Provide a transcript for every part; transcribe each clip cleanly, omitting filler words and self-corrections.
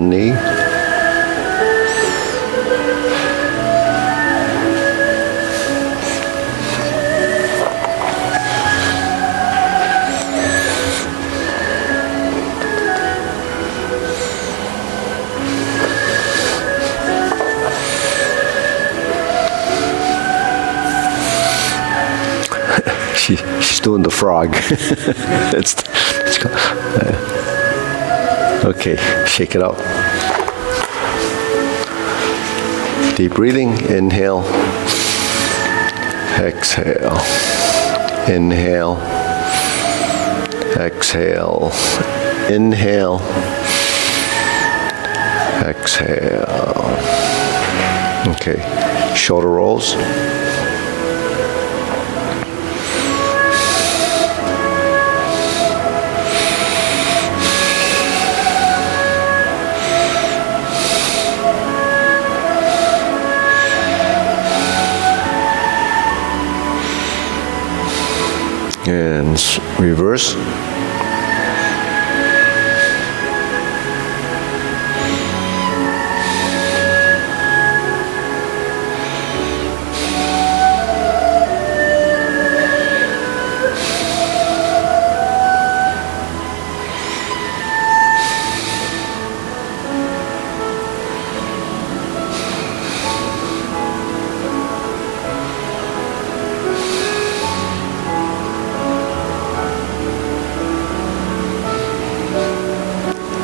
one knee. She's doing the frog. Okay, shake it out. Deep breathing, inhale, exhale, inhale, exhale, inhale, exhale. Okay, shoulder rolls. And reverse.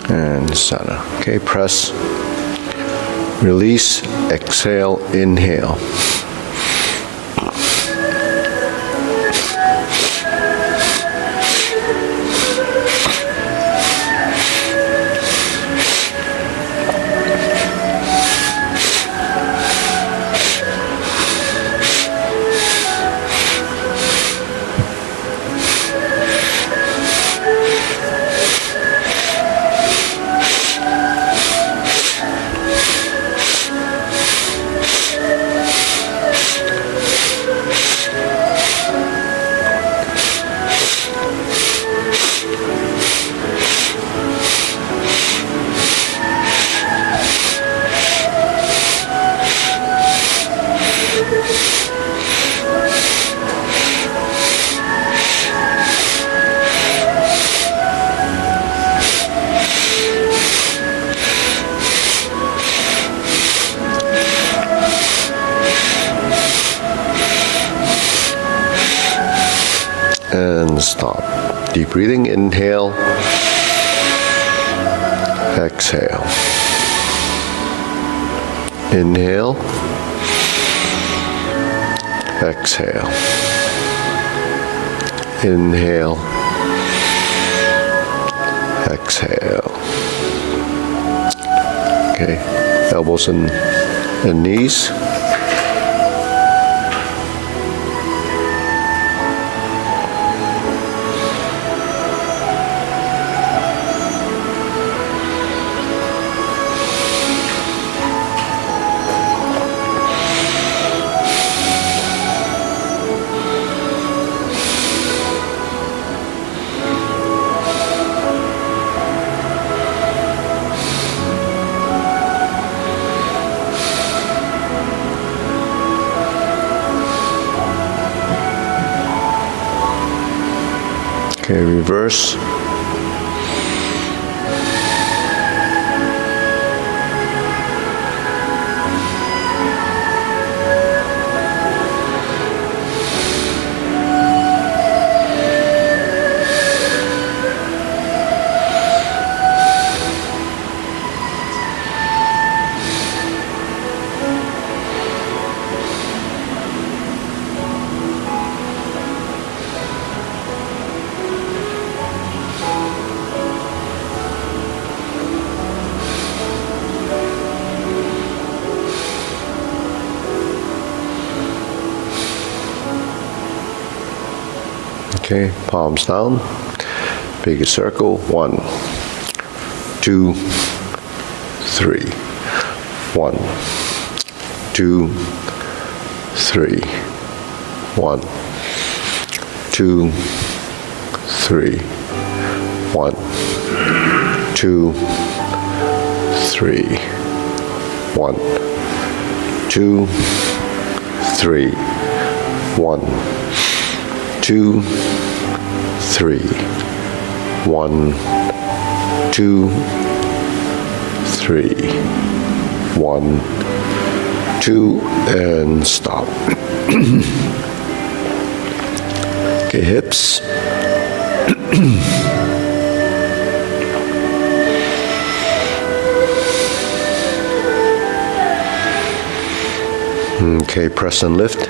And center. Okay, press, release, exhale, inhale. And stop. Deep breathing, inhale, exhale. Inhale, exhale. Inhale, exhale. Okay, elbows and knees. Okay, reverse. Okay, palms down, big circle, 1, 2, 3, 1, 2, 3, 1, 2, 3, 1, 2, 3. 1, 2, 3. 1, 2, 3. 1, 2, 3. 1, 2, and stop. Okay, hips. Okay, press and lift.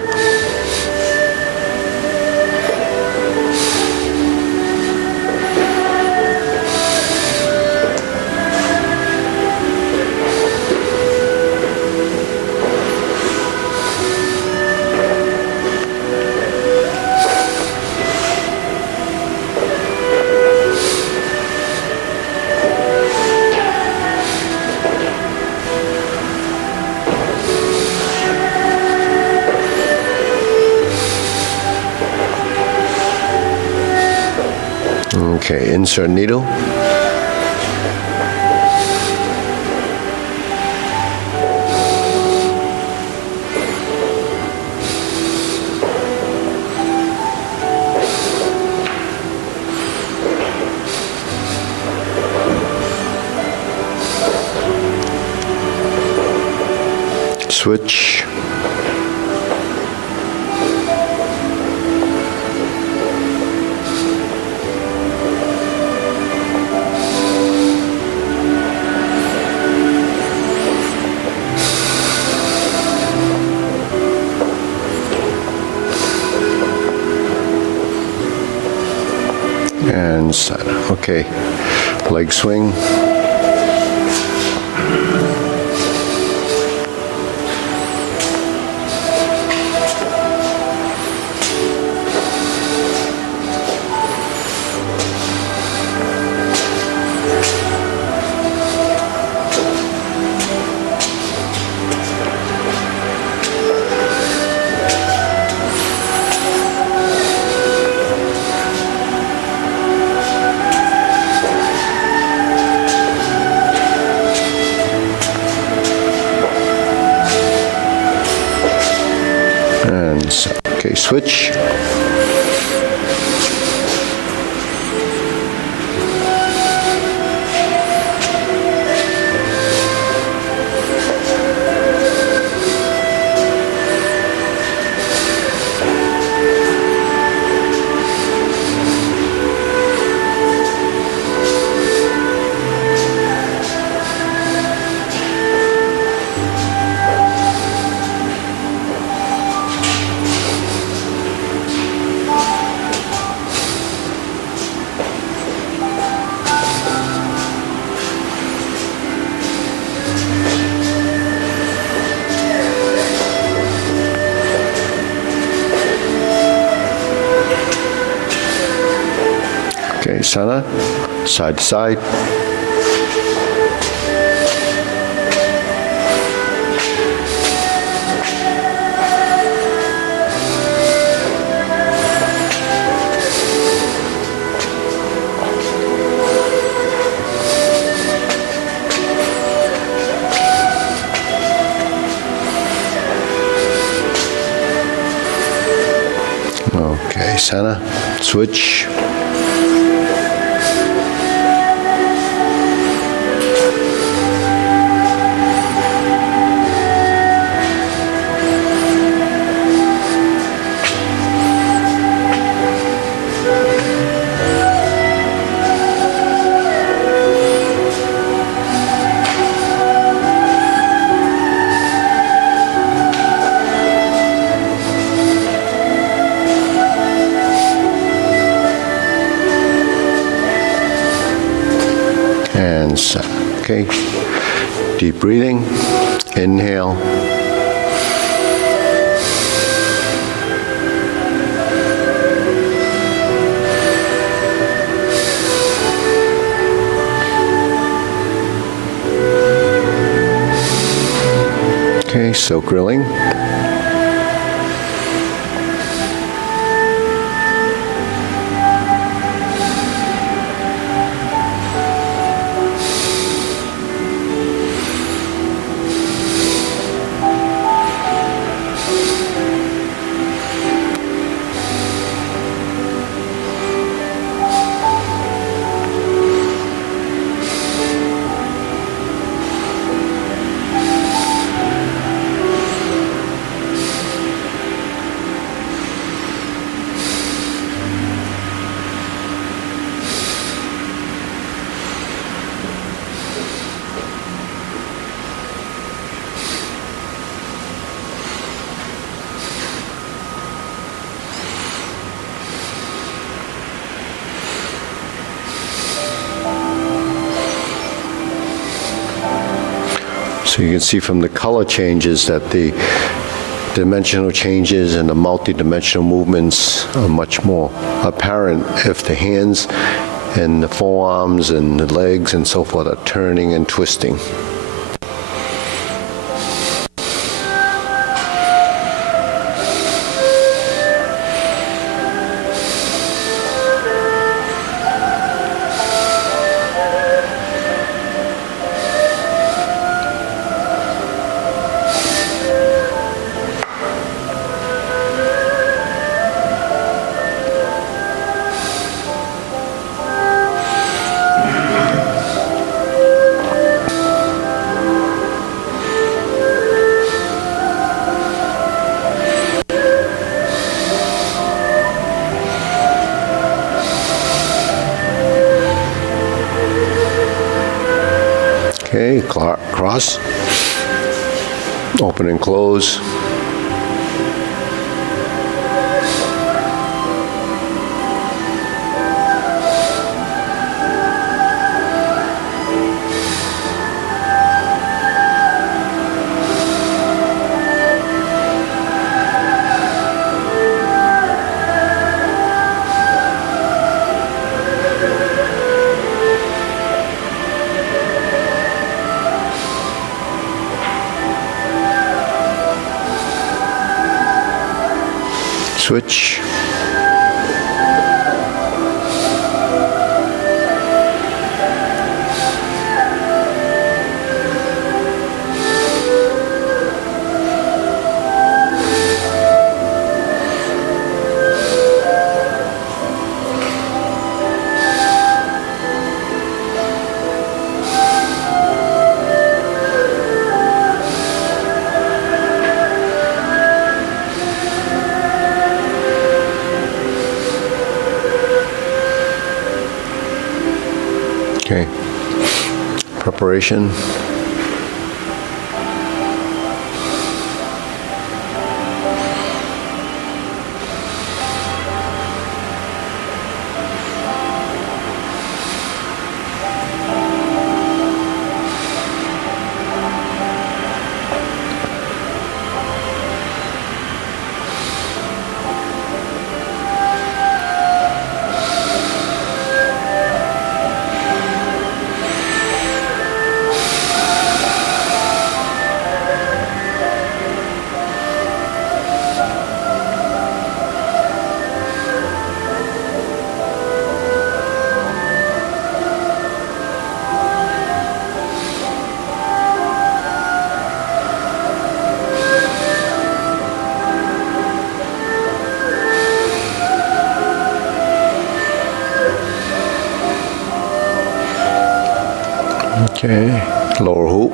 Okay, insert needle. Switch. And set. Okay, leg swing. And set. Okay, switch. Okay, center, side to side. Okay, center, switch. And set. Okay, deep breathing, inhale. Okay, so grilling. So you can see from the color changes that the dimensional changes and the multi-dimensional movements are much more apparent if the hands and the forearms and the legs and so forth are turning and twisting. Okay, cross, open and close. Switch. Okay. Preparation. Okay, lower hoop.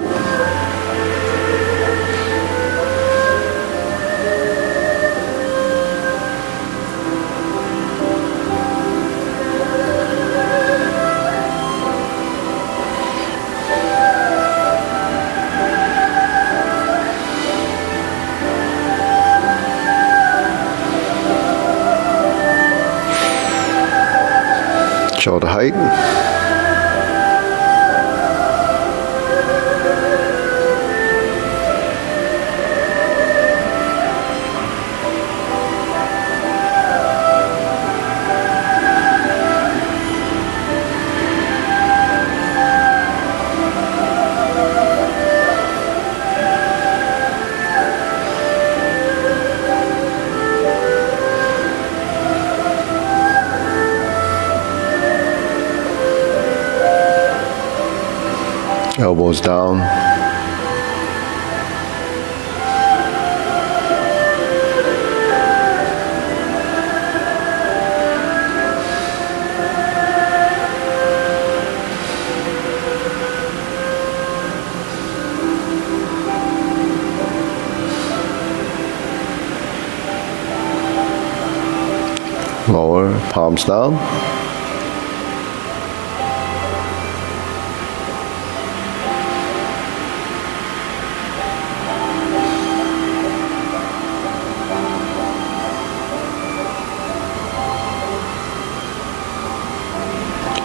Shoulder height. Elbows down. Lower, palms down.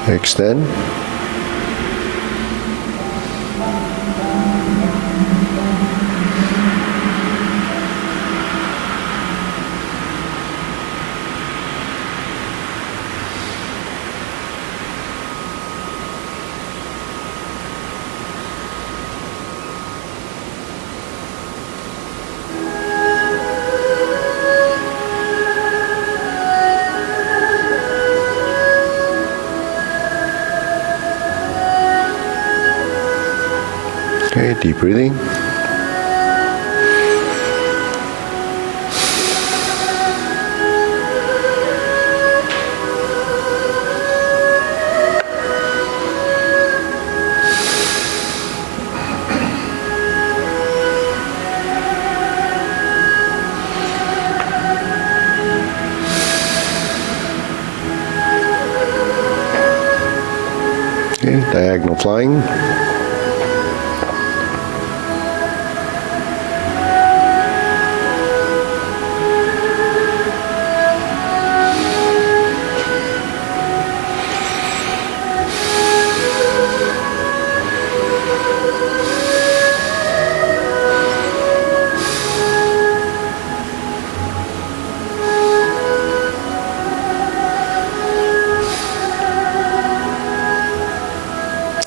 Extend. deep breathing. Okay, diagonal flying.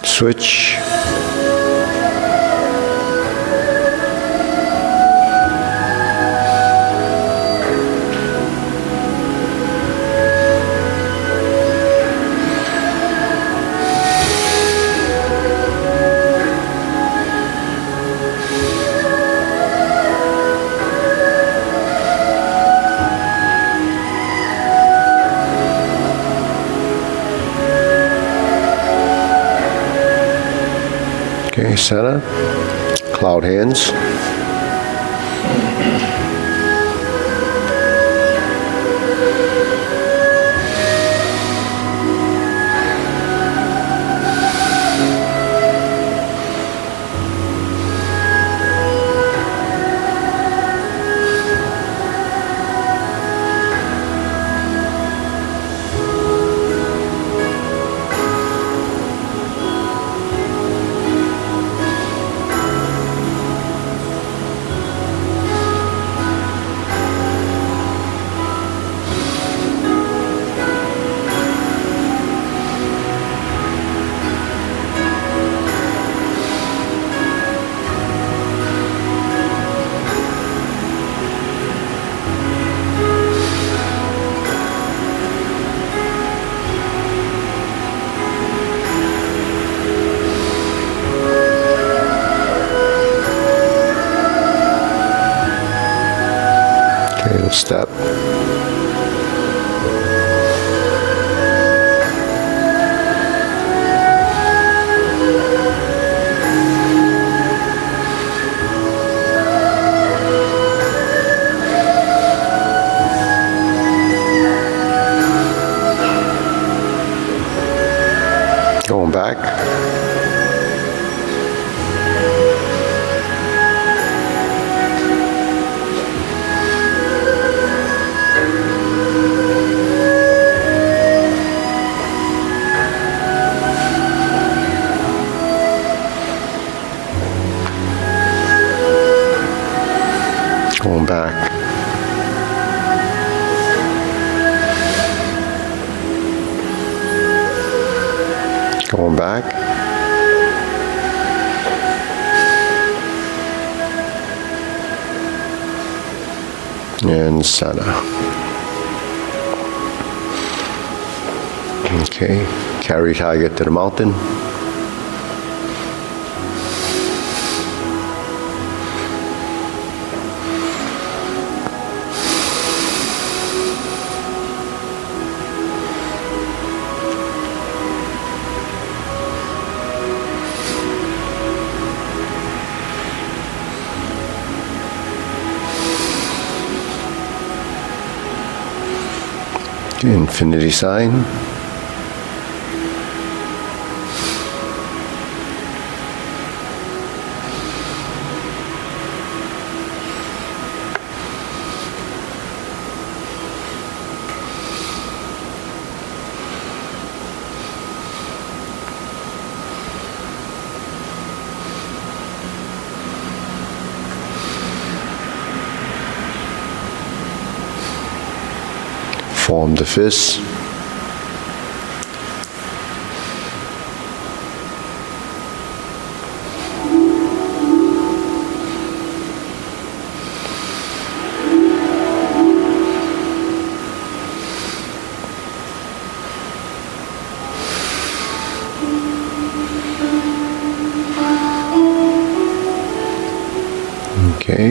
Switch. Okay, center, cloud hands. Okay, let's step. Going back. Going back. Going back. And center. Okay, carry target to the mountain. Infinity sign. Form the fist.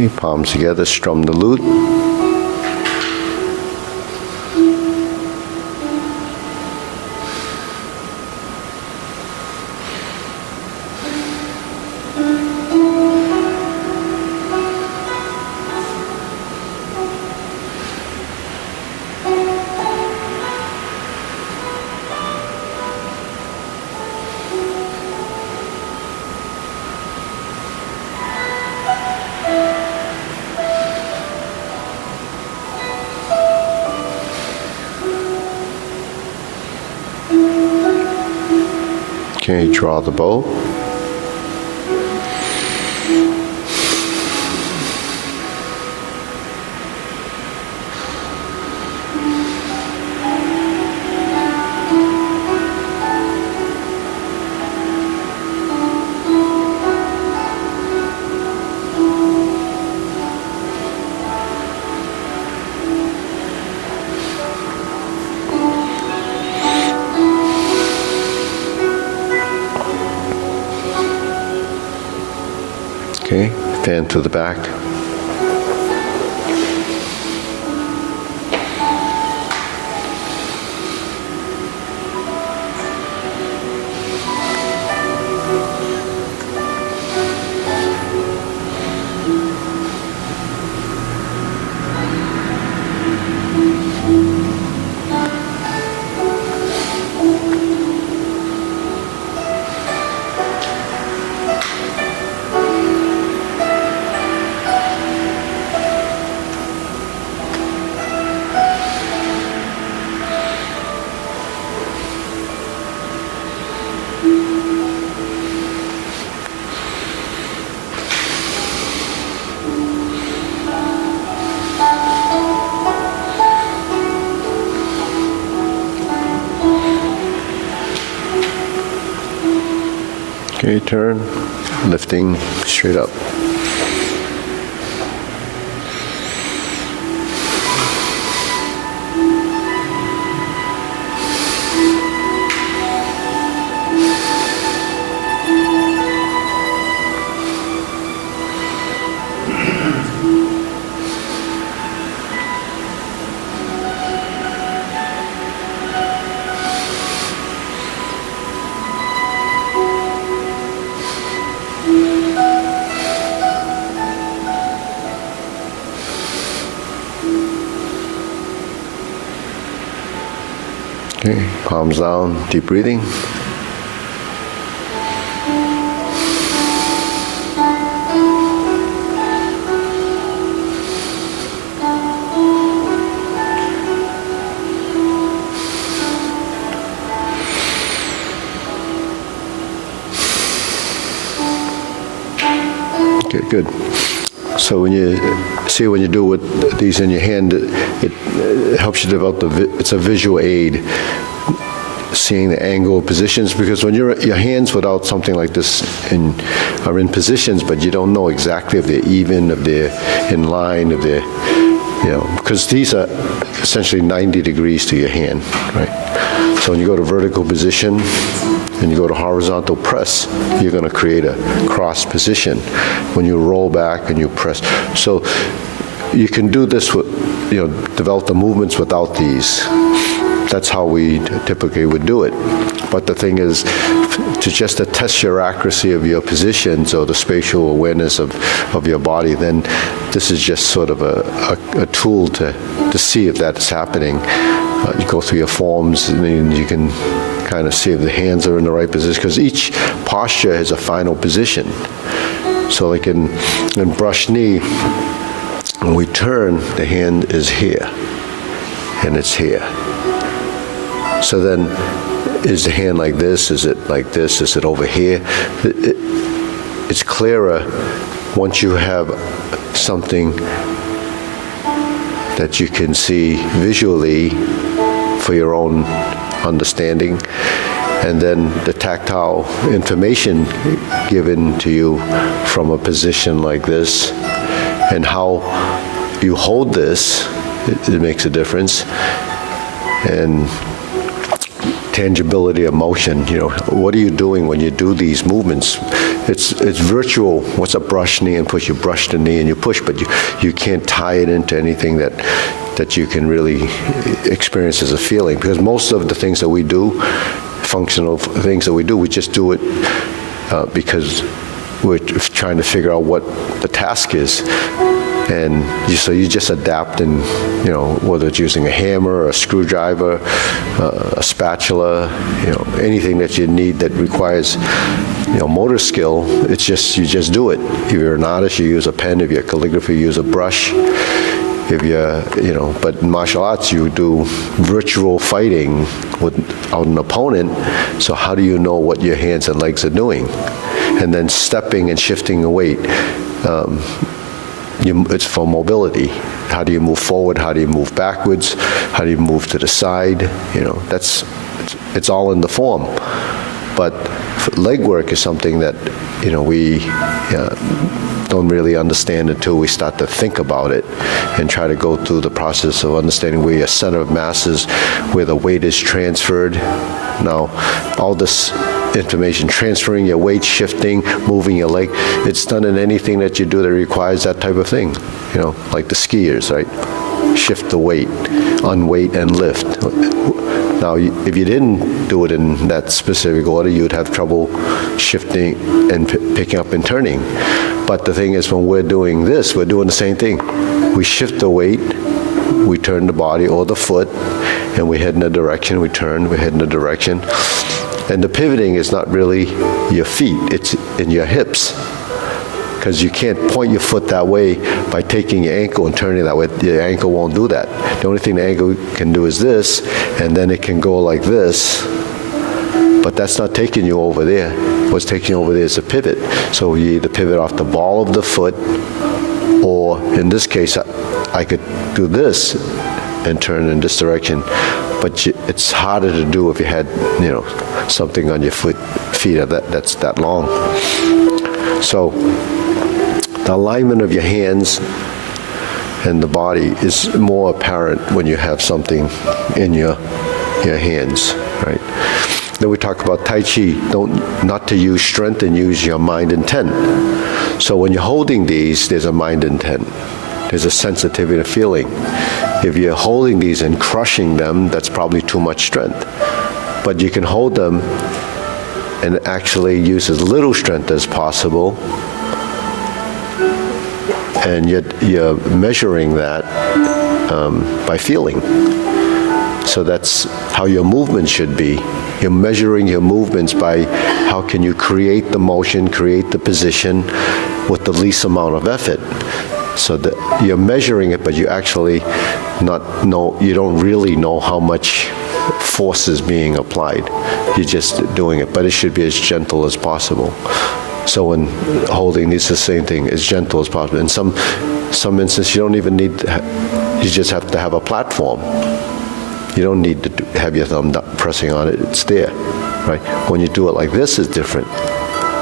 Okay, palms together, strum the lute. Okay, draw the bow. Okay, fan to the back. Okay, turn, lifting straight up. Okay, palms down, deep breathing. Okay, good. So when you do with these in your hand, it helps you develop it's a visual aid, seeing the angle positions, because when your hands without something like this are in positions, but you don't know exactly if they're even, if they're in line, if they're, because these are essentially 90 degrees to your hand, right? So when you go to vertical position, and you go to horizontal press, you're going to create a cross position. When you roll back and you press. So you can do this with, develop the movements without these. That's how we typically would do it. But the thing is, to test your accuracy of your positions or the spatial awareness of your body, then this is just sort of a tool to see if that's happening. You go through your forms, and then you can kind of see if the hands are in the right position, because each posture has a final position. So like in brush knee, when we turn, the hand is here, and it's here. So then, is the hand like this? Is it like this? Is it over here? It's clearer once you have something that you can see visually for your own understanding, and then the tactile information given to you from a position like this, and how you hold this, it makes a difference. And tangibility of motion, what are you doing when you do these movements? it's virtual. What's a brush knee and push? You brush the knee and you push, but you can't tie it into anything that you can really experience as a feeling. Because most of the things that we do, functional things that we do, we just do it because we're trying to figure out what the task is. And so you just adapt, and whether it's using a hammer, a screwdriver, a spatula, anything that you need that requires motor skill, it's just you just do it. If you're an artist, you use a pen. If you're a calligrapher, you use a brush. If you're, but in martial arts, you do virtual fighting without an opponent. So how do you know what your hands and legs are doing? And then stepping and shifting the weight. It's for mobility. How do you move forward? How do you move backwards? How do you move to the side? It's all in the form. But leg work is something that we don't really understand until we start to think about it and try to go through the process of understanding where your center of mass is, where the weight is transferred. Now, all this information, transferring your weight, shifting, moving your leg, it's done in anything that you do that requires that type of thing. Like the skiers, right? Shift the weight, unweight and lift. Now, if you didn't do it in that specific order, you'd have trouble shifting and picking up and turning. But the thing is, when we're doing this, we're doing the same thing. We shift the weight, we turn the body or the foot, and we head in a direction, we turn, we head in a direction. And the pivoting is not really your feet, it's in your hips. Because you can't point your foot that way by taking your ankle and turning that way. Your ankle won't do that. The only thing the ankle can do is this, and then it can go like this. But that's not taking you over there. What's taking you over there is a pivot. So you either pivot off the ball of the foot, or in this case, I could do this and turn in this direction. But it's harder to do if you had, something on your feet that's that long. So the alignment of your hands and the body is more apparent when you have something in your hands, right? Then we talk about Tai Chi, not to use strength and use your mind intent. So when you're holding these, there's a mind intent. There's a sensitivity to feeling. If you're holding these and crushing them, that's probably too much strength. But you can hold them and actually use as little strength as possible, and you're measuring that by feeling. So that's how your movement should be. You're measuring your movements by how can you create the motion, create the position with the least amount of effort. So that you're measuring it, but you actually you don't really know how much force is being applied. You're just doing it, but it should be as gentle as possible. So when holding these, the same thing, as gentle as possible. In some instances, you don't even need you just have to have a platform. You don't need to have your thumb pressing on it, it's there, right? When you do it like this, it's different.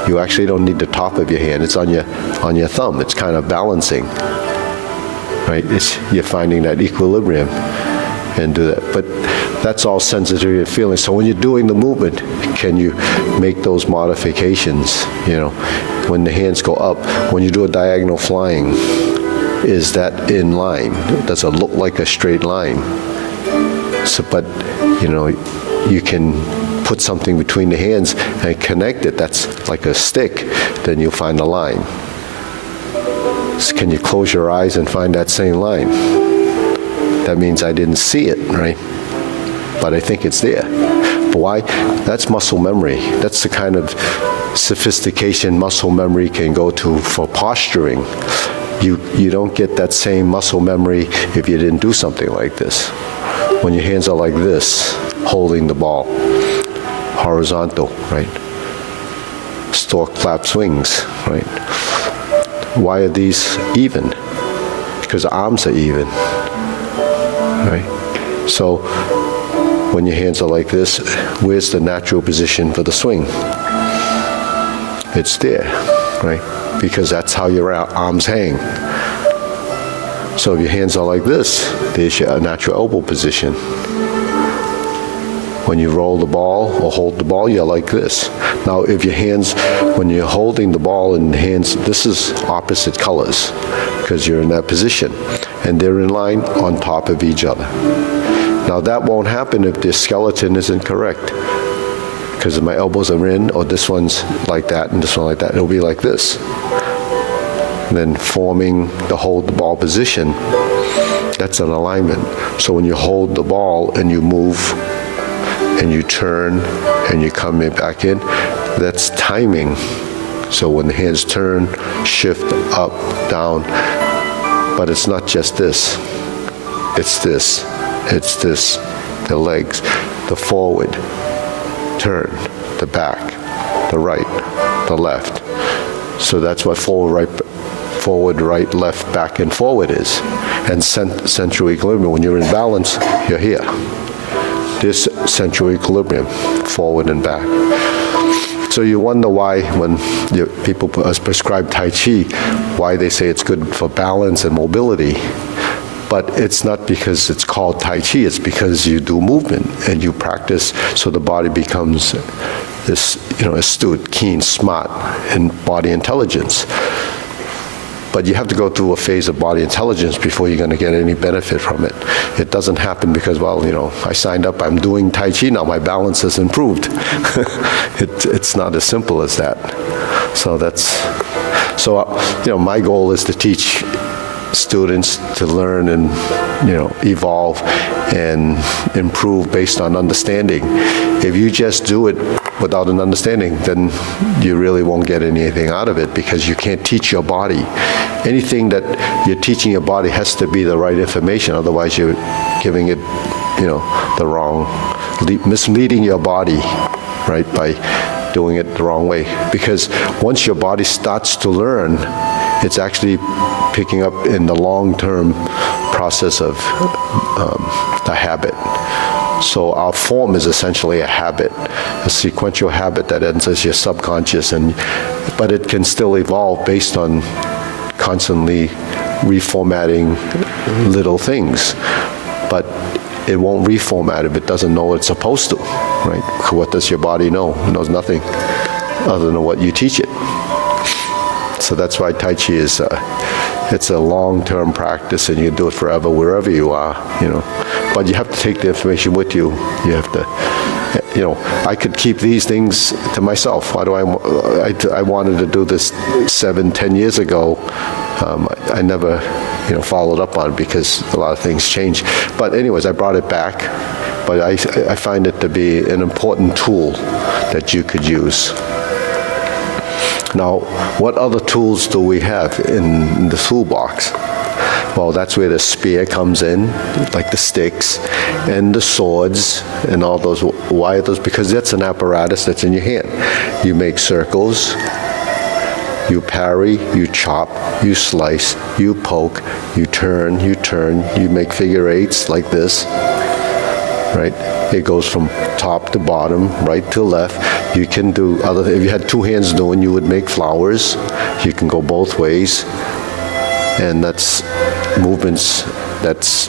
You actually don't need the top of your hand, it's on your thumb, it's kind of balancing, right? You're finding that equilibrium and do that. But that's all sensitivity and feeling. So when you're doing the movement, can you make those modifications? When the hands go up, when you do a diagonal flying, is that in line? Does it look like a straight line? So, but you can put something between the hands and connect it. That's like a stick. Then you'll find the line. So can you close your eyes and find that same line? That means I didn't see it, right? But I think it's there. But why? That's muscle memory. That's the kind of sophistication muscle memory can go to for posturing. You don't get that same muscle memory if you didn't do something like this. When your hands are like this, holding the ball, horizontal, right? Stork flaps wings, right? Why are these even? Because the arms are even, right? So when your hands are like this, where's the natural position for the swing? It's there, right? Because that's how your arms hang. So if your hands are like this, there's your natural elbow position. When you roll the ball or hold the ball, you're like this. Now, if your hands, when you're holding the ball in hands, this is opposite colors because you're in that position. And they're in line on top of each other. Now, that won't happen if the skeleton isn't correct. Because if my elbows are in, or this one's like that and this one like that, it'll be like this. And then forming the hold the ball position, that's an alignment. So when you hold the ball and you move and you turn and you come back in, that's timing. So when the hands turn, shift up, down, but it's not just this. It's this, the legs, the forward, turn, the back, the right, the left. So that's what forward, right, left, back, and forward is. And central equilibrium, when you're in balance, you're here. This central equilibrium, forward and back. So you wonder why when people prescribe Tai Chi, why they say it's good for balance and mobility. But it's not because it's called Tai Chi, it's because you do movement and you practice so the body becomes this, astute, keen, smart, and body intelligence. But you have to go through a phase of body intelligence before you're going to get any benefit from it. It doesn't happen because, I signed up, I'm doing Tai Chi now, my balance has improved. It's not as simple as that. So my goal is to teach students to learn and, evolve and improve based on understanding. If you just do it without an understanding, then you really won't get anything out of it because you can't teach your body. Anything that you're teaching your body has to be the right information, otherwise you're giving it, the wrong, misleading your body, right, by doing it the wrong way. Because once your body starts to learn, it's actually picking up in the long-term process of the habit. So our form is essentially a habit, a sequential habit that ends as your subconscious, but it can still evolve based on constantly reformatting little things. But it won't reformat if it doesn't know it's supposed to, right? What does your body know? It knows nothing other than what you teach it. So that's why Tai Chi is, it's a long-term practice, and you can do it forever, wherever you are, But you have to take the information with you. You have to, I could keep these things to myself. Why do I wanted to do this 7-10 years ago. I never, followed up on it because a lot of things change. But anyways, I brought it back. But I find it to be an important tool that you could use. Now, what other tools do we have in the toolbox? Well, that's where the spear comes in, like the sticks, and the swords, and all those. Why are those? Because that's an apparatus that's in your hand. You make circles, you parry, you chop, you slice, you poke, you turn, you make figure eights like this, right? It goes from top to bottom, right to left. You can do other, if you had two hands doing, you would make flowers. You can go both ways. And that's movements that's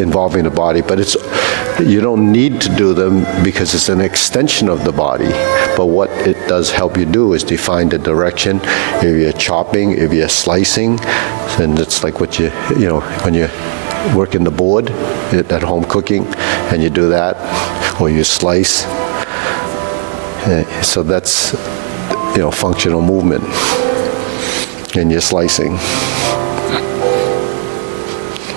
involving the body. But you don't need to do them because it's an extension of the body. But what it does help you do is define the direction. If you're chopping, if you're slicing, then it's like what when you work in the board at home cooking, and you do that, or you slice. So that's, functional movement, and you're slicing.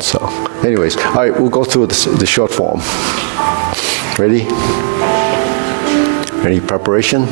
So, anyways, all right, we'll go through the short form. Ready? Any preparation?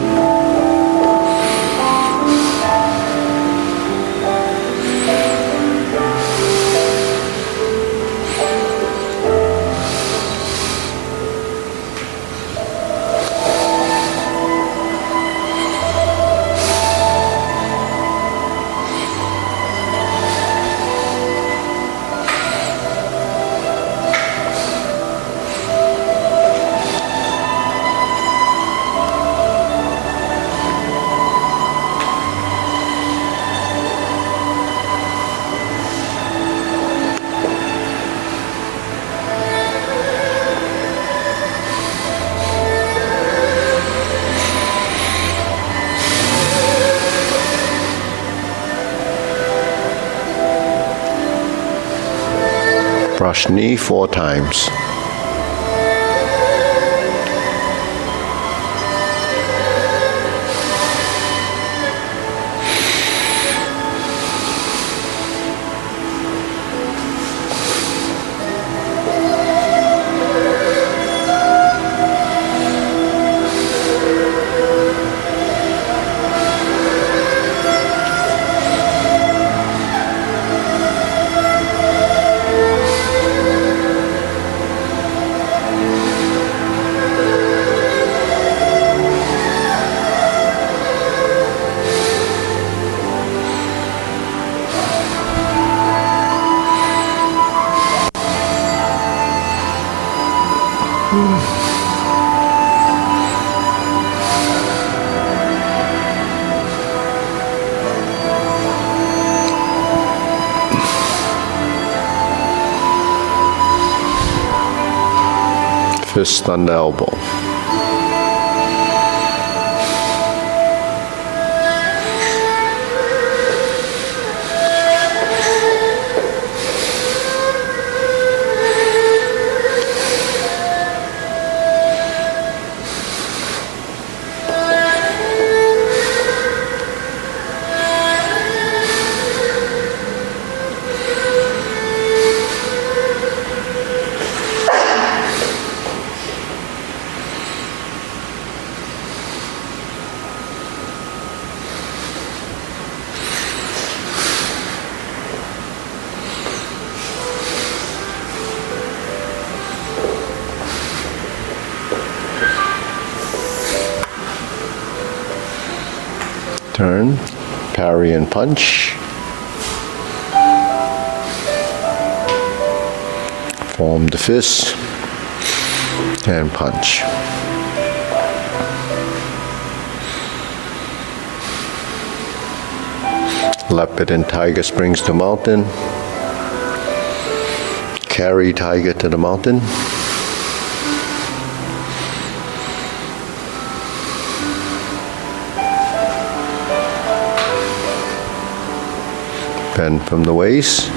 Cross knee 4 times. Fist on the elbow. Turn, parry and punch. Form the fist and punch. Leopard and tiger springs to mountain. Carry tiger to the mountain. Bend from the waist.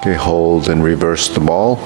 Okay, hold and reverse the ball.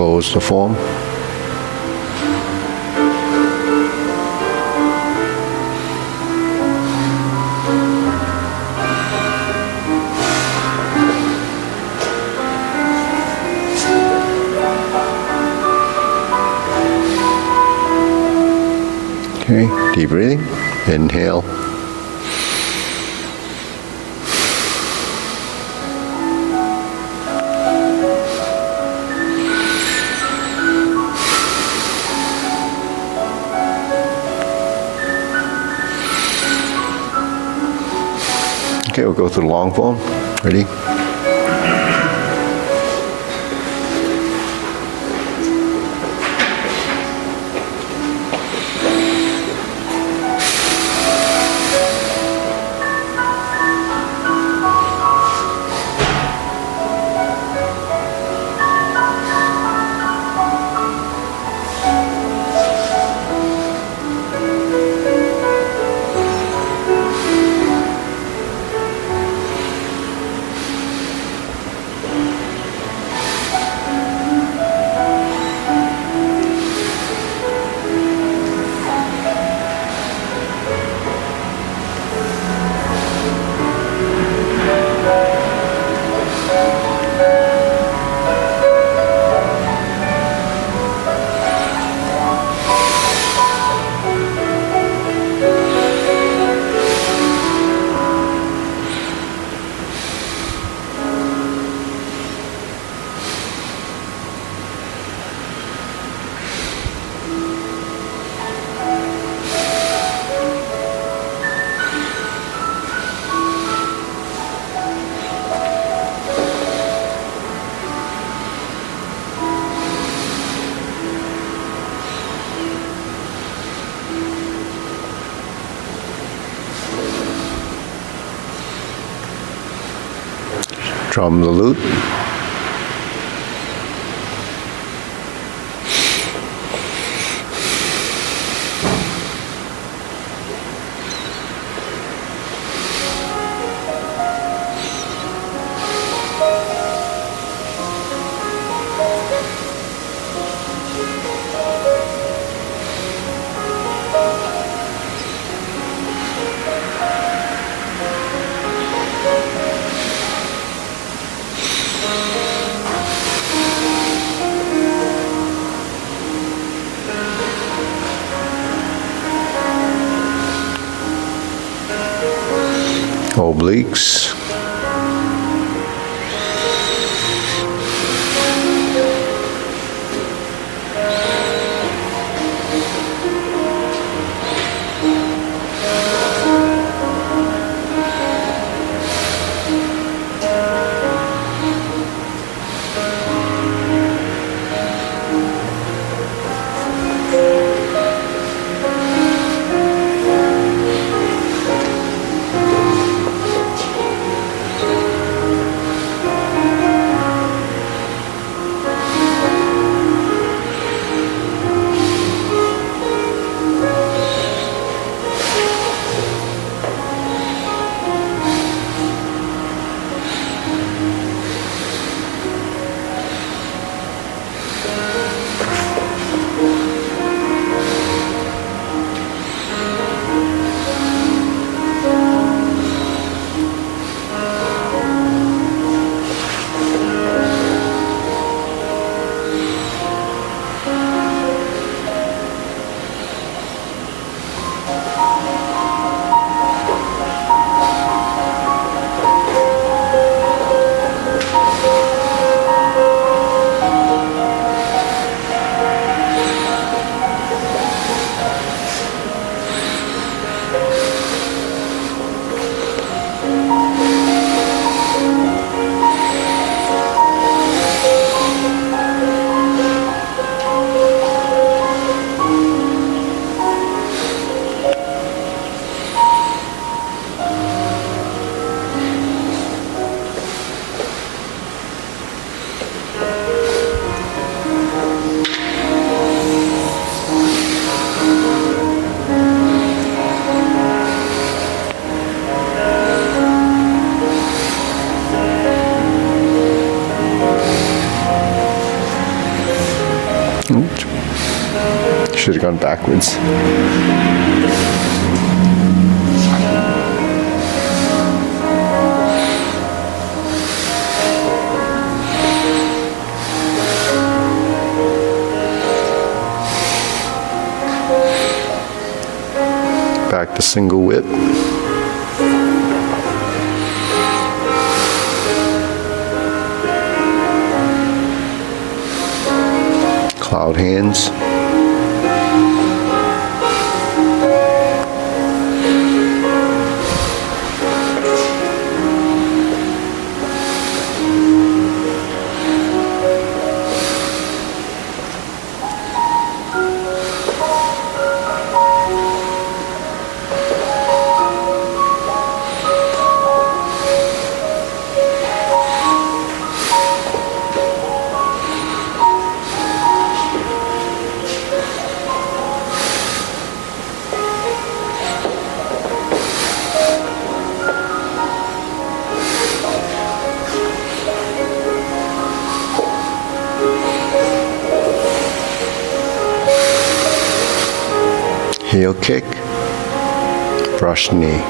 Close the form. Okay, deep breathing. Inhale. Okay, we'll go through the long form. Ready? Drum the lute. Obliques. Should have gone backwards. Back to single whip. Cloud hands. Heel kick, brush knee.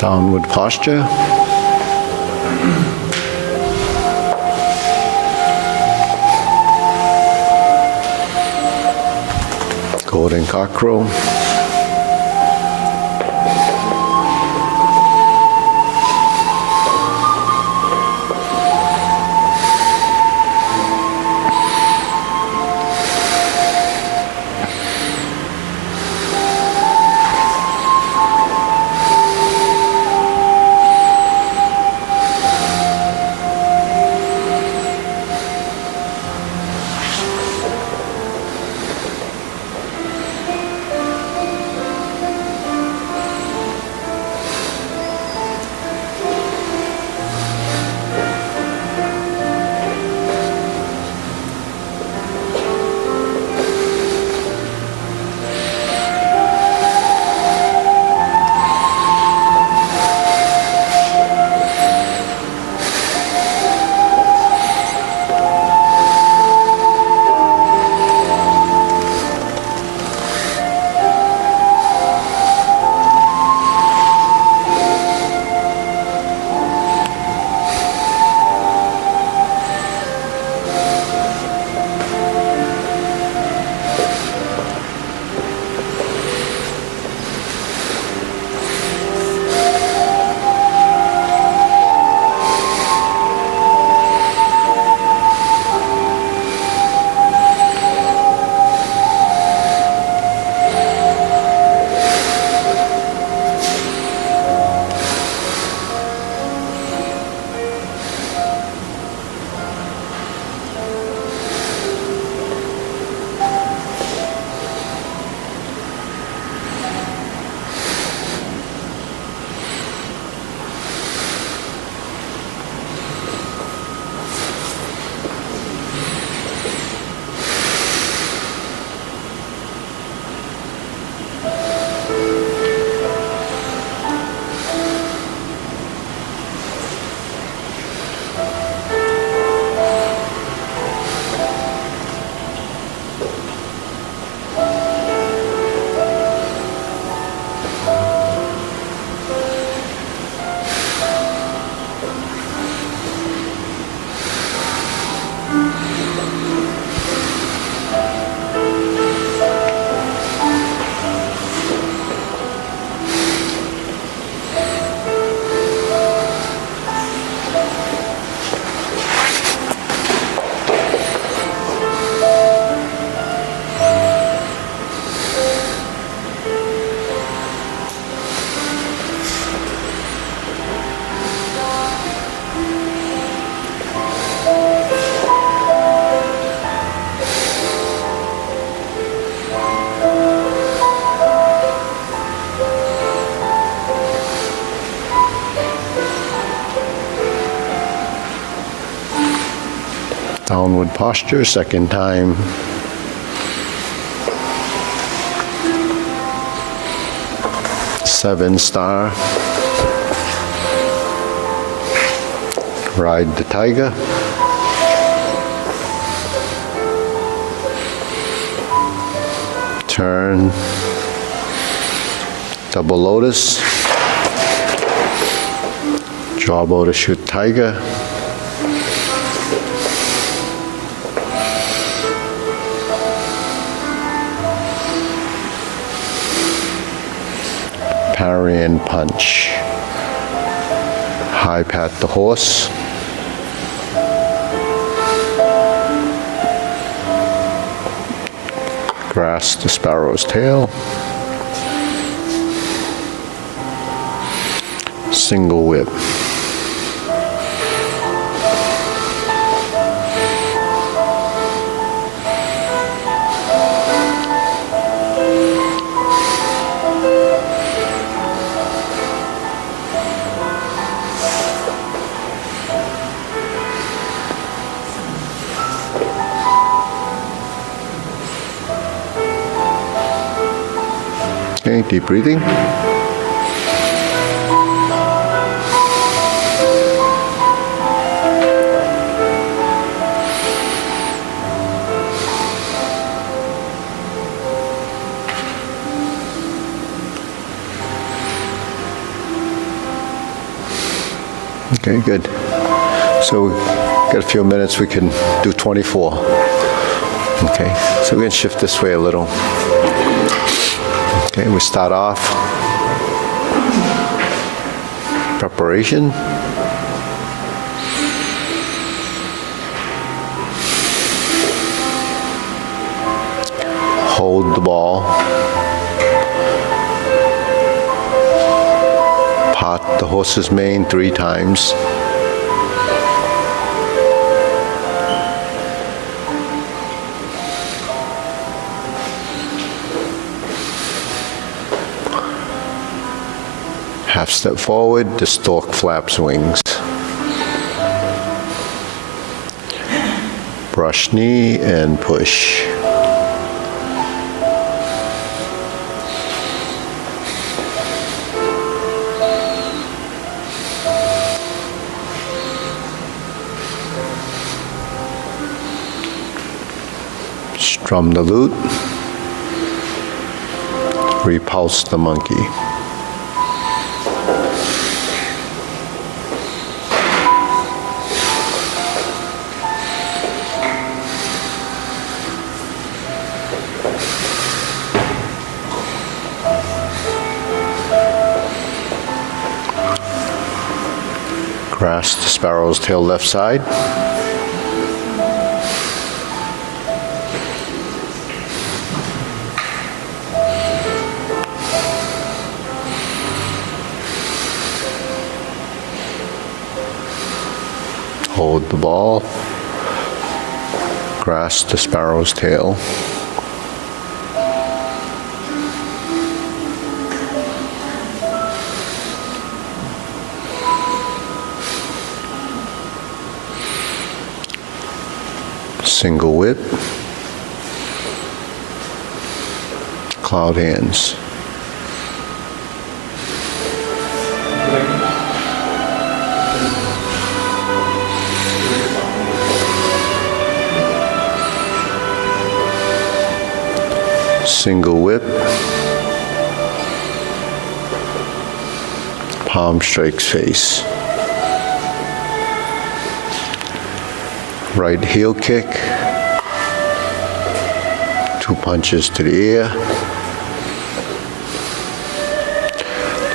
Downward posture. Golden cockerel. Downward posture, second time. Seven star. Ride the tiger. Turn. Double lotus. Jaw to shoot tiger. Parry and punch. High pat the horse. Grasp the sparrow's tail. Single whip. Okay, deep breathing. Okay, good. So we've got a few minutes, we can do 24. Okay, so we're going to shift this way a little. Okay, we start off. Preparation. Hold the ball. Part the horse's mane 3 times. Half step forward, the stork flaps wings. Brush knee and push. Strum the lute. Repulse the monkey. Grasp the sparrow's tail left side. Hold the ball. Grasp the sparrow's tail. Single whip. Cloud hands. Single whip. Palm strikes face. Right heel kick. 2 punches to the ear.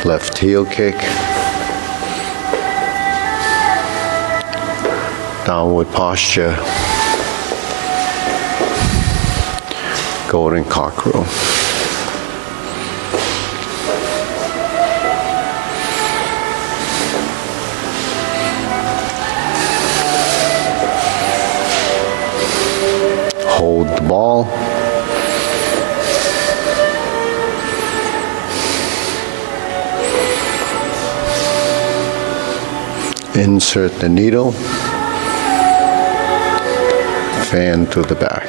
Left heel kick. Downward posture. Golden cockerel. Hold the ball. Insert the needle. Fan to the back.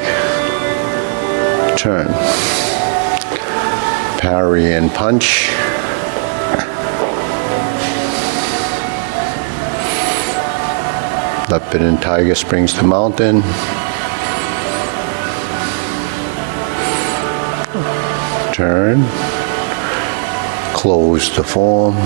Turn. Parry and punch. Leopard and tiger springs to mountain. Turn. Close the form.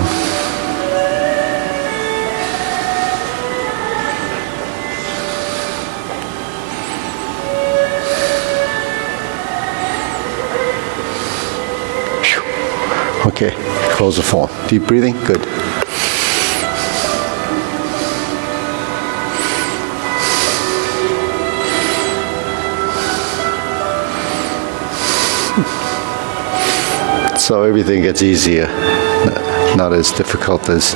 Okay, close the form. Deep breathing, good. So everything gets easier, not as difficult as,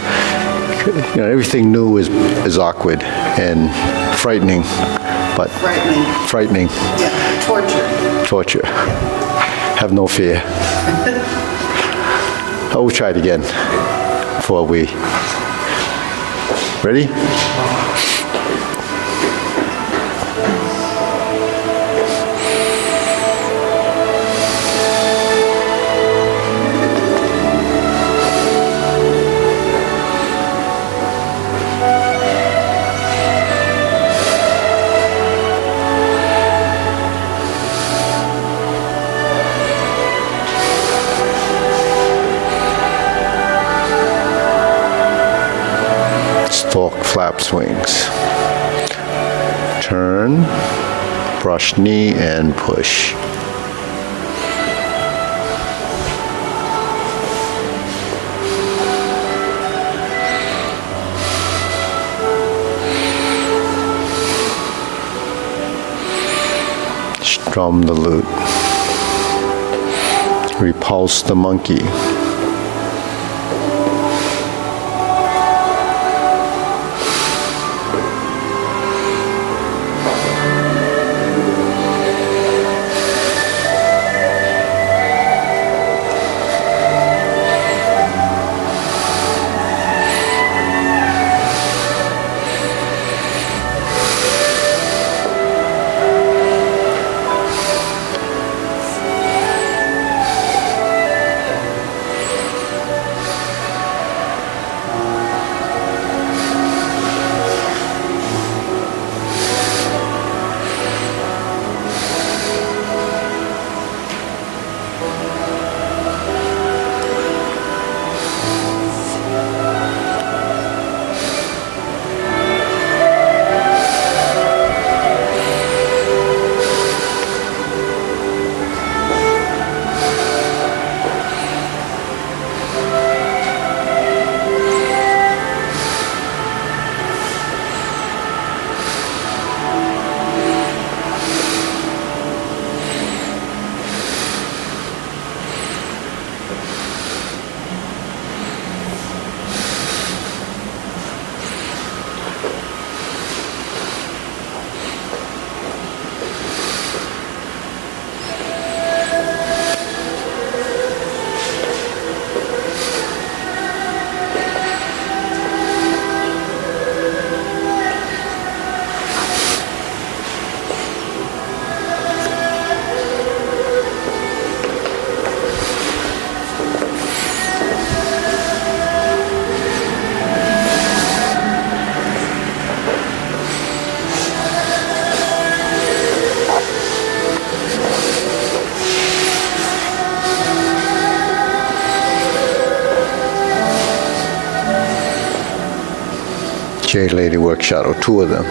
everything new is awkward and frightening, but frightening. Yeah, Torture. Have no fear. We'll try it again before we... Ready? Stork trap swings. Turn, brush knee, and push. Strum the lute. Repulse the monkey. Jade Lady Work Shadow, 2 of them.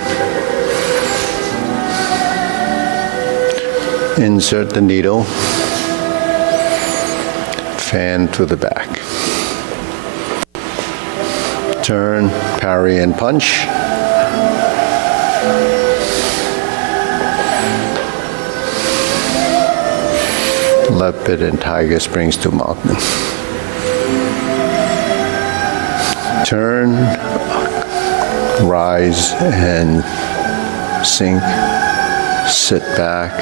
Insert the needle, fan to the back. Turn, parry, and punch. Leopard and tiger springs to mountain. Turn, rise and sink, sit back.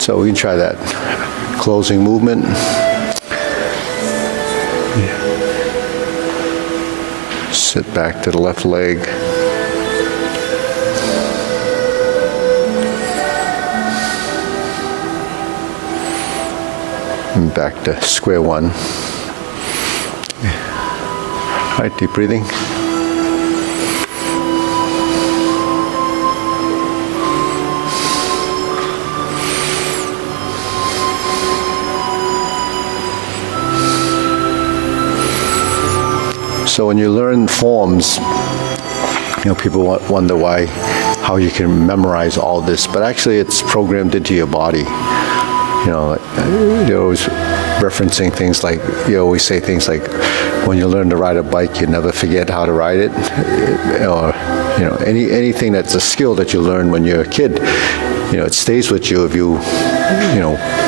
So we can try that closing movement. Sit back to the left leg. And back to square one. All right, deep breathing. So when you learn forms, people wonder how you can memorize all this, but actually it's programmed into your body. You're always referencing things like, you always say things like, when you learn to ride a bike, you never forget how to ride it, or anything that's a skill that you learn when you're a kid. It stays with you if you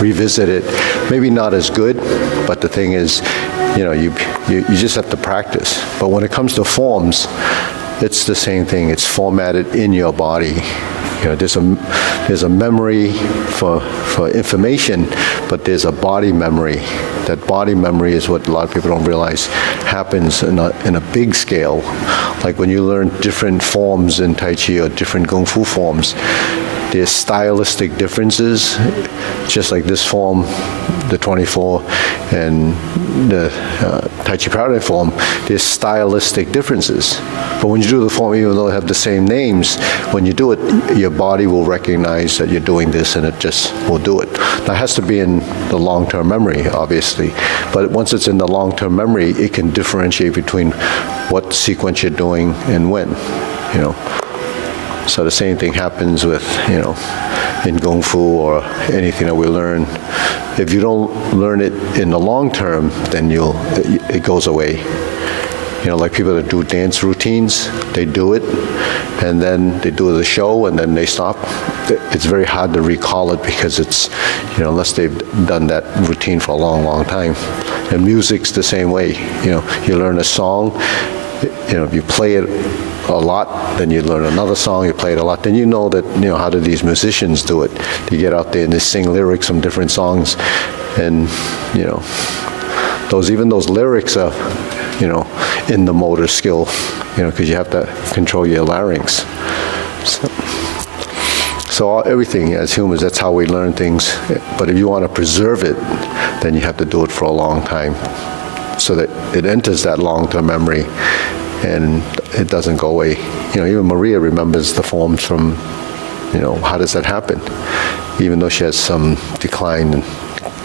revisit it. Maybe not as good, but the thing is, you just have to practice. But when it comes to forms, it's the same thing. It's formatted in your body. There's a memory for information, but there's a body memory. That body memory is what a lot of people don't realize happens in a big scale. Like when you learn different forms in Tai Chi or different Kung Fu forms, there's stylistic differences, just like this form, the 24, and the Tai Chi Paradigm form, there's stylistic differences. But when you do the form, even though they have the same names, when you do it, your body will recognize that you're doing this, and it just will do it. Now, it has to be in the long-term memory, obviously, but once it's in the long-term memory, it can differentiate between what sequence you're doing and when, you know. So the same thing happens with, you know, in Kung Fu or anything that we learn. If you don't learn it in the long term, then it goes away. You know, like people that do dance routines, they do it, and then they do the show, and then they stop. It's very hard to recall it because it's, you know, unless they've done that routine for a long, long time. And music's the same way. You know, you learn a song, you know, if you play it a lot, then you learn another song, you play it a lot, then you know that, you know, how do these musicians do it? They get out there and they sing lyrics from different songs, and, you know, even those lyrics are, you know, in the motor skill, you know, because you have to control your larynx. So everything as humans, that's how we learn things. But if you want to preserve it, then you have to do it for a long time, so that it enters that long-term memory and it doesn't go away. You know, even Maria remembers the forms from, you know, how does that happen? Even though she has some decline,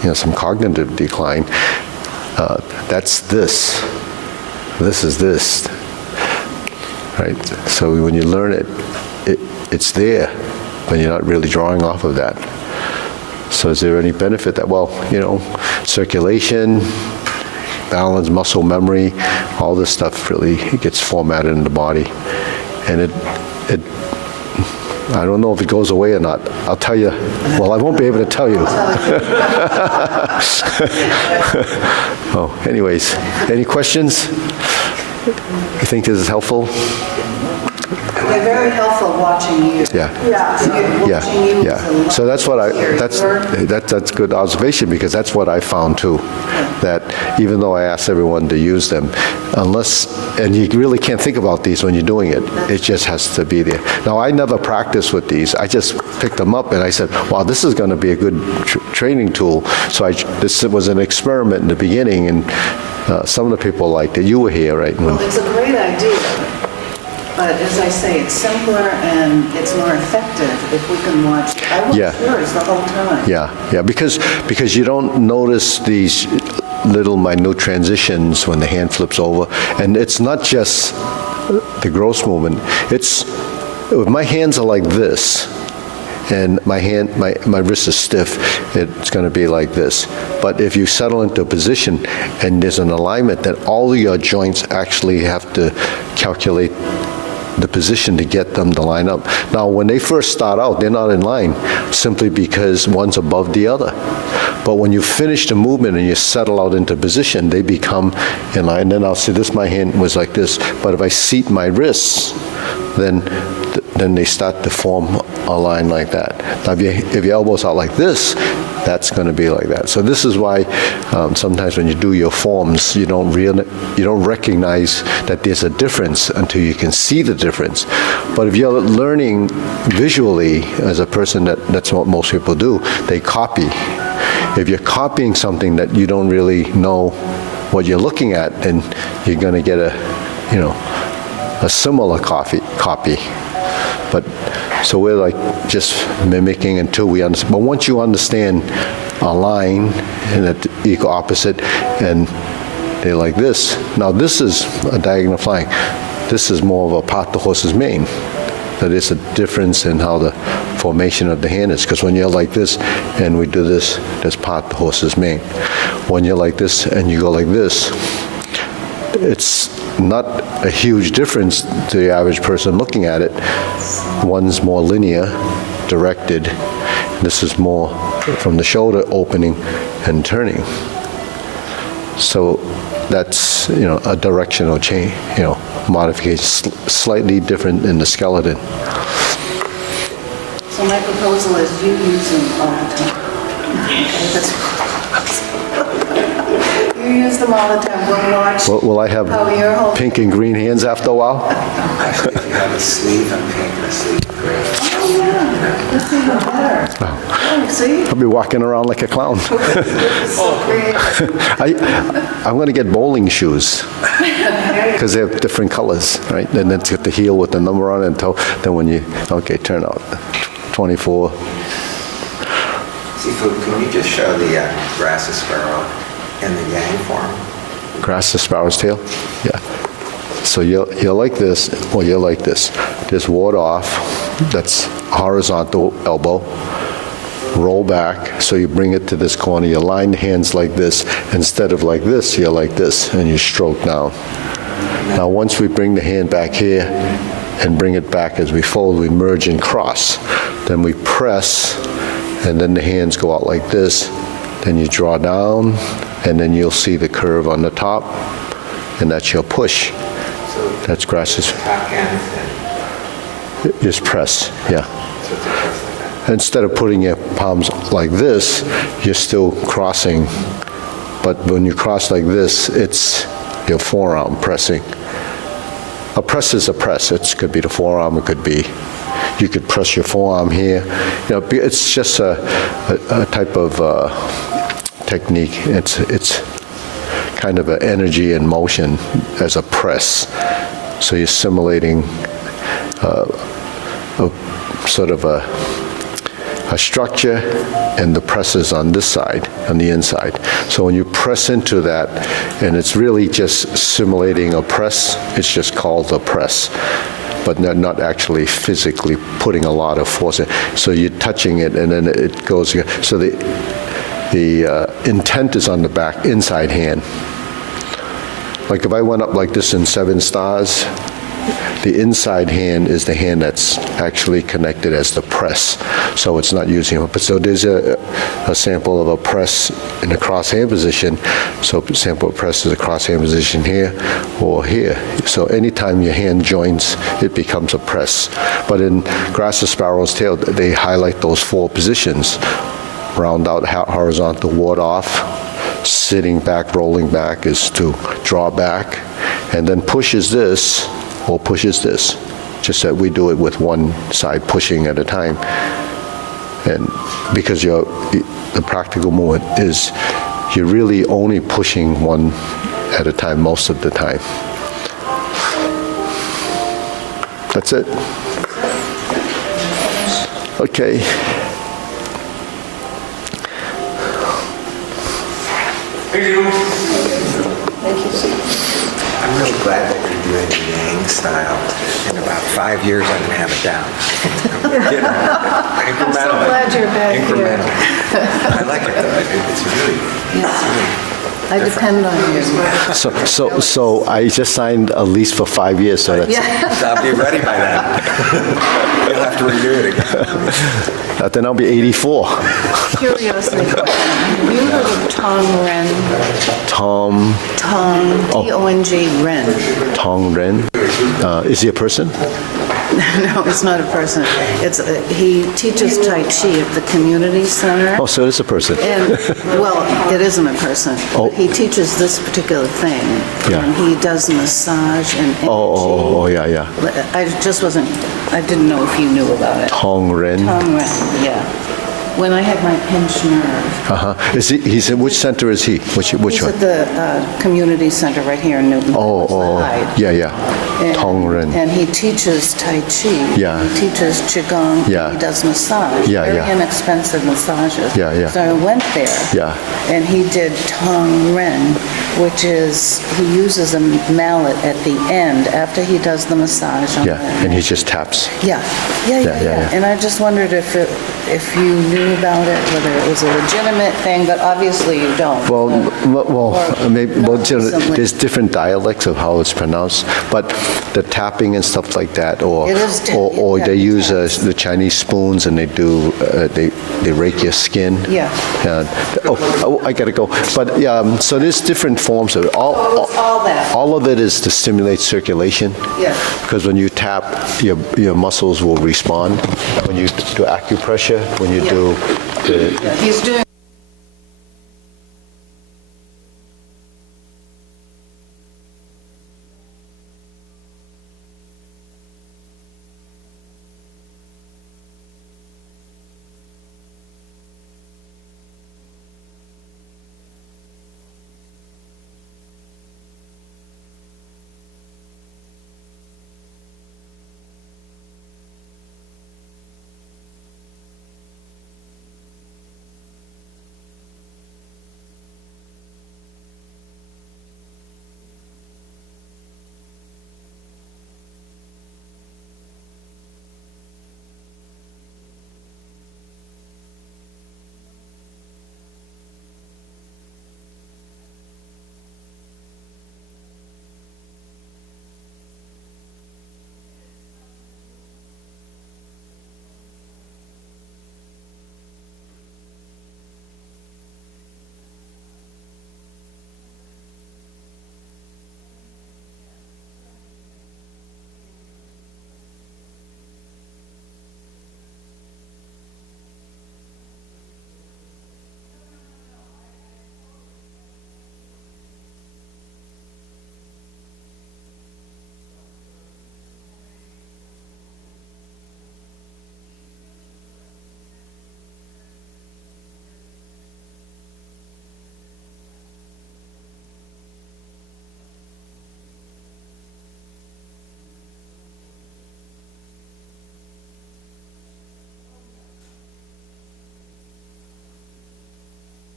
you know, some cognitive decline, that's this. This is this, right? So when you learn it, it's there, but you're not really drawing off of that. So is there any benefit that, well, you know, circulation, balance, muscle memory, all this stuff really gets formatted in the body. And I don't know if it goes away or not. I'll tell you, well, I won't be able to tell you. Oh, anyways, any questions? You think this is helpful? They're very helpful watching you. Yeah. Watching you Yeah. So that's what that's good observation, because that's what I found too. That even though I asked everyone to use them, and you really can't think about these when you're doing it, it just has to be there. Now, I never practiced with these. I just picked them up and I said, wow, this is going to be a good training tool. So this was an experiment in the beginning, and some of the people liked it. You were here, right? Well, it's a great idea. But as I say, it's simpler and it's more effective if we can watch. I watch yours the whole time. Yeah, because you don't notice these little minute transitions when the hand flips over. And it's not just the gross movement. If my hands are like this, and my wrist is stiff, it's going to be like this. But if you settle into a position and there's an alignment, then all of your joints actually have to calculate the position to get them to line up. Now, when they first start out, they're not in line simply because one's above the other. But when you finish the movement and you settle out into position, they become in line. Then I'll say my hand was like this, but if I seat my wrists, then they start to form a line like that. Now, if your elbows are like this, that's going to be like that. So this is why sometimes when you do your forms, you don't recognize that there's a difference until you can see the difference. But if you're learning visually as a person, that's what most people do. They copy. If you're copying something that you don't really know what you're looking at, then you're going to get a similar copy. But so we're like just mimicking until we understand. But once you understand a line and an equal opposite, and they're like this. Now this is a diagonal flying. This is more of a part the horse's mane. That is a difference in how the formation of the hand is. Because when you're like this and we do this, that's part the horse's mane. When you're like this and you go like this, it's not a huge difference to the average person looking at it. One's more linear, directed. This is more from the shoulder opening and turning. So that's, a directional change, modification, slightly different in the skeleton. So my proposal is you use them all the time. You use them all the time. We'll watch. Will I have pink and green hands after a while? Actually, if you have a sleeve and pink and a sleeve gray. yeah, that's even better. Oh, see? I'll be walking around like a clown. It's so creative. I'm going to get bowling shoes because they have different colors, right? And then it's got the heel with the number on it and toe. Then when you, okay, turn out 24. Seafood, can you just show the grasses sparrow in the yang form? Grass the sparrow's tail? Yeah. So you're like this, or you're like this. Just ward off. That's horizontal elbow. Roll back, so you bring it to this corner. You line the hands like this. Instead of like this, you're like this, and you stroke down. Now, once we bring the hand back here and bring it back as we fold, we merge and cross. Then we press, and then the hands go out like this. Then you draw down, and then you'll see the curve on the top, and that's your push. So That's grasses. top hand and Just press, yeah. so it's a press like that. Instead of putting your palms like this, you're still crossing. But when you cross like this, it's your forearm pressing. A press is a press. It could be the forearm, it could be, you could press your forearm here. You know, it's just a type of technique. It's kind of an energy and motion as a press. So you're simulating sort of a structure, and the press is on this side, on the inside. So when you press into that, and it's really just simulating a press, it's just called a press, but not actually physically putting a lot of force in. So you're touching it, and then it goes. So the intent is on the back, inside hand. Like if I went up like this in 7 stars, the inside hand is the hand that's actually connected as the press. So it's not using it. But so there's a sample of a press in a cross hand position. So sample of press is a cross hand position here or here. So anytime your hand joins, it becomes a press. But in Grasser Sparrow's tail, they highlight those 4 positions. Round out horizontal, ward off, sitting back, rolling back is to draw back, and then push is this, or pushes this, just that we do it with one side pushing at a time. And because the practical movement is you're really only pushing one at a time most of the time. That's it. Okay. I'm really glad that you're doing the yang style. In about 5 years, I'm gonna have it down. Incrementally. glad you're back here. Incrementally. I like it though. It's really I depend on you. So I just signed a lease for 5 years, so that's, I'll be ready by then. You'll have to renew it again. then I'll be 84. Curiosity question. Have you heard of Tong Ren? Tom T-O-N-G, Ren. Tong Ren, is he a person? No, it's not a person. He teaches Tai Chi at the community center. Oh, so it is a person. And, well, it isn't a person. Oh. He teaches this particular thing. Yeah. And he does massage and energy. Oh, yeah. I didn't know if you knew about it. Tong Ren. Tong Ren, yeah. When I had my pinched nerve. Uh-huh. He's in which center is he? Which He's one? at the community center right here in Newton. Side. Yeah. And- Tong Ren. And he teaches Tai Chi. Yeah. He teaches Qigong. Yeah. He does massage. Yeah, Very yeah. inexpensive massages. Yeah. So I went there. Yeah. And he did Tong Ren, which is, he uses a mallet at the end after he does the massage on Yeah, the and he just taps. Yeah. And I just wondered if you knew about it, whether it was a legitimate thing, but obviously you don't. Maybe recently. there's different dialects of how it's pronounced, but the tapping and stuff like that, or It is or yeah, they use taps. the Chinese spoons and they do they rake your skin. Yeah. I gotta go. But yeah, so there's different forms of it. It's all that. All of it is to stimulate circulation. Yeah. Because when you tap, your muscles will respond. When you do acupressure, when you do the He's doing